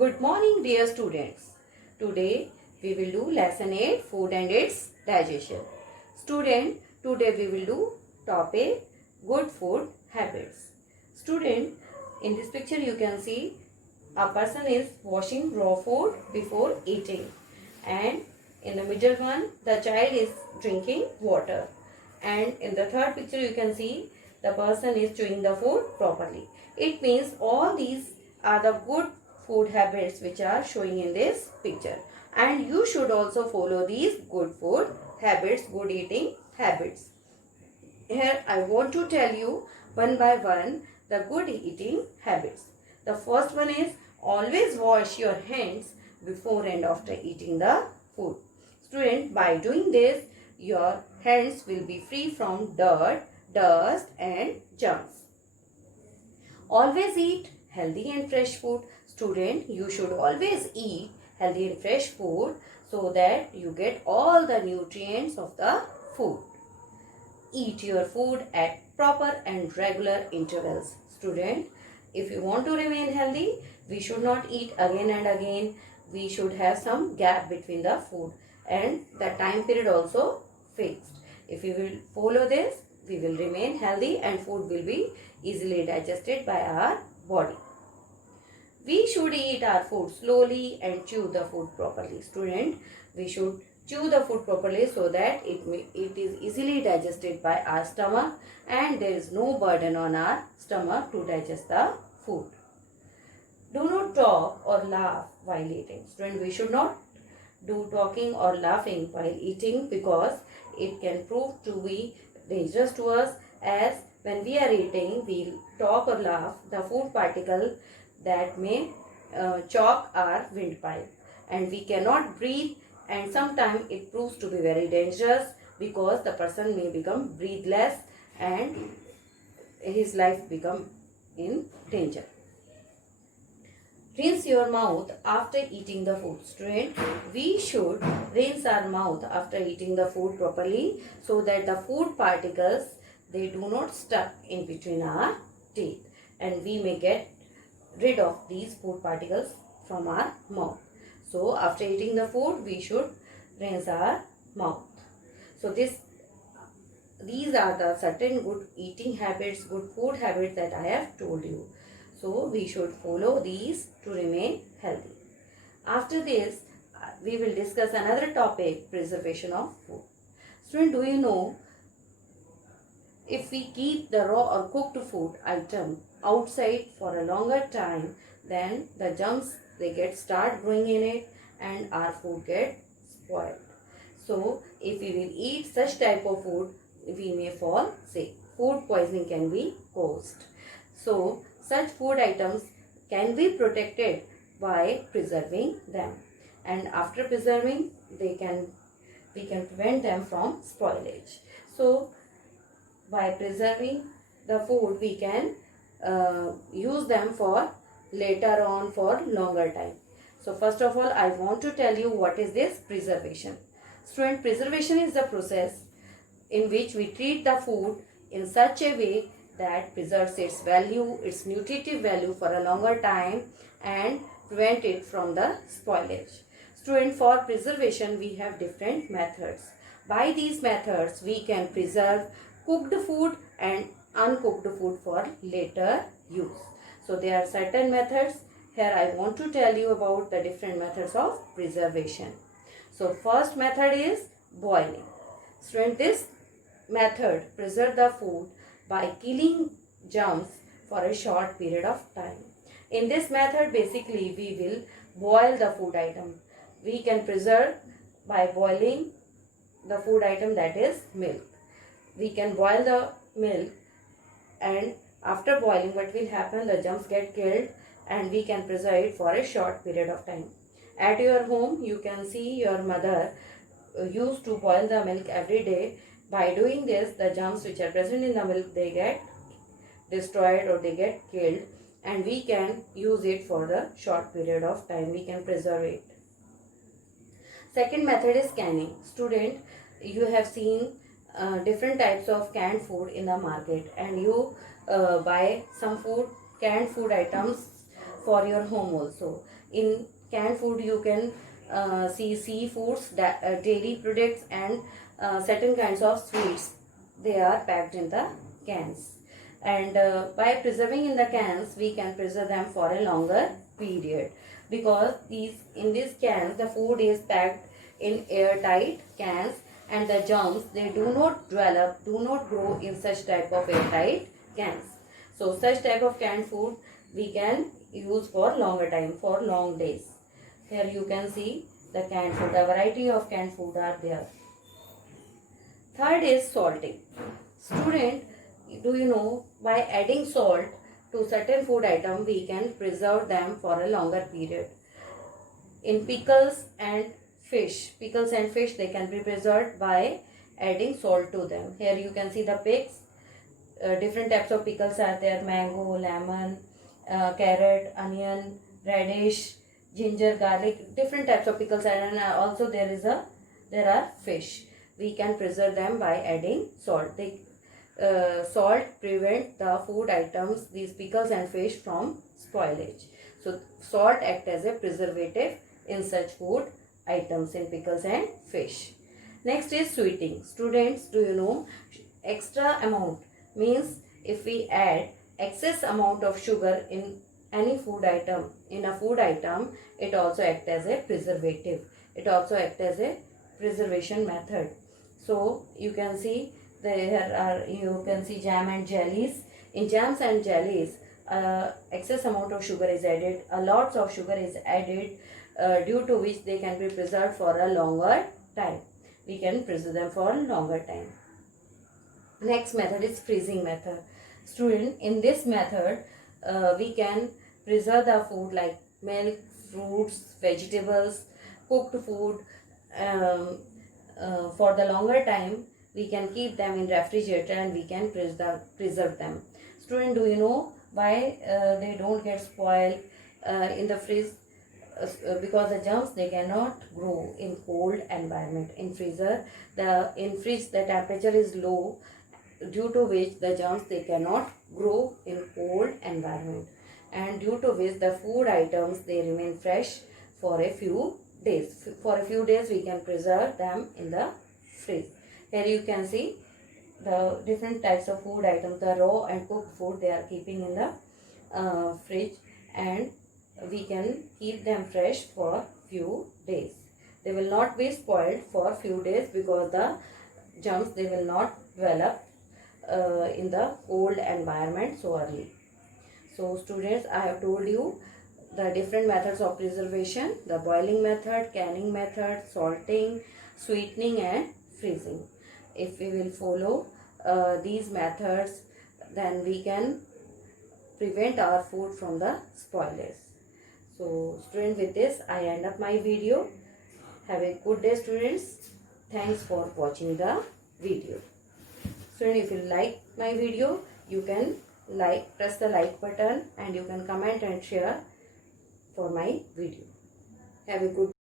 Good morning, dear students. Today we will do lesson 8, food and its digestion. Student, today we will do topic good food habits. Student, in this picture you can see a person is washing raw food before eating, and in the middle one the child is drinking water, and in the third picture you can see the person is chewing the food properly. It means all these are the good food habits which are showing in this picture, and you should also follow these good food habits, good eating habits. Here I want to tell you one by one the good eating habits. The first one is always wash your hands before and after eating the food. Student, by doing this your hands will be free from dirt, dust and germs. Always eat healthy and fresh food. Student, you should always eat healthy and fresh food so that you get all the nutrients of the food. Eat your food at proper and regular intervals. Student, if you want to remain healthy, we should not eat again and again. We should have some gap between the food, and the time period also fixed. If we will follow this, we will remain healthy and food will be easily digested by our body. We should eat our food slowly and chew the food properly. Student, we should chew the food properly so that it is easily digested by our stomach, and there is no burden on our stomach to digest the food. Do not talk or laugh while eating. Student, we should not do talking or laughing while eating, because it can prove to be dangerous to us, as when we are eating we talk or laugh, the food particle that may choke our windpipe and we cannot breathe, and sometimes it proves to be very dangerous because the person may become breathless and his life become in danger. Rinse your mouth after eating the food. Student, we should rinse our mouth after eating the food properly so that the food particles, they do not stuck in between our teeth, and we may get rid of these food particles from our mouth. So after eating the food we should rinse our mouth. So these are the certain good eating habits, good food habits that I have told you. So we should follow these to remain healthy. After this, we will discuss another topic, preservation of food. Student, do you know, if we keep the raw or cooked food item outside for a longer time, then the germs they start growing in it and our food get spoiled. So if we will eat such type of food, we may fall sick. Food poisoning can be caused. So such food items can be protected by preserving them, and after preserving we can prevent them from spoilage. So by preserving the food we can use them for later on for longer time. So first of all I want to tell you what is this preservation. Student, preservation is the process in which we treat the food in such a way that preserves its value, its nutritive value for a longer time and prevent it from the spoilage. Student, for preservation we have different methods. By these methods we can preserve cooked food and uncooked food for later use. So there are certain methods. Here I want to tell you about the different methods of preservation. So first method is boiling. Student, this method preserve the food by killing germs for a short period of time. In this method basically we will boil the food item. We can preserve by boiling the food item, that is milk. We can boil the milk, and after boiling what will happen, the germs get killed and we can preserve it for a short period of time. At your home you can see your mother used to boil the milk every day. By doing this, the germs which are present in the milk, they get destroyed or they get killed, and we can use it for the short period of time. We can preserve it. Second method is canning. Student, you have seen different types of canned food in the market, and you buy some canned food items for your home also. In canned food you can see seafoods, dairy products and certain kinds of sweets. They are packed in the cans. And by preserving in the cans, we can preserve them for a longer period, because in these cans the food is packed in airtight cans, and the germs, they do not develop, do not grow in such type of airtight cans. So such type of canned food we can use for longer time, for long days. Here you can see the canned food. A variety of canned food are there. Third is salting. Student, do you know, by adding salt to certain food item, we can preserve them for a longer period. In pickles and fish, they can be preserved by adding salt to them. Here you can see the pigs. Different types of pickles are there: mango, lemon, carrot, onion, radish, ginger, garlic. Different types of pickles are, and also there are fish. We can preserve them by adding salt. Salt prevent the food items, these pickles and fish, from spoilage. So salt acts as a preservative in such food items, in pickles and fish. Next is sweetening. Students, do you know, extra amount means if we add excess amount of sugar in any food item, it also acts as a preservative. It also acts as a preservation method. So you can see you can see jam and jellies. In jams and jellies, excess amount of sugar is added, lots of sugar is added, due to which they can be preserved for a longer time. We can preserve them for a longer time. Next method is freezing method. Student, in this method, we can preserve the food like milk, fruits, vegetables, cooked food for the longer time. We can keep them in refrigerator and we can preserve them. Student, do you know why they don't get spoiled in the fridge? Because the germs, they cannot grow in cold environment. In fridge the temperature is low, due to which the germs, they cannot grow in cold environment, and due to which the food items, they remain fresh for a few days. For a few days we can preserve them in the fridge. Here you can see the different types of food items. The raw and cooked food, they are keeping in the fridge, and we can keep them fresh for few days. They will not be spoiled for few days, because the germs, they will not develop in the cold environment so early. So students, I have told you the different methods of preservation: the boiling method, canning method, salting, sweetening and freezing. If we will follow these methods, then we can prevent our food from the spoilage. So students, with this I end up my video. Have a good day, students. Thanks for watching the video. Students, if you like my video, you can press the like button, and you can comment and share for my video. Have a good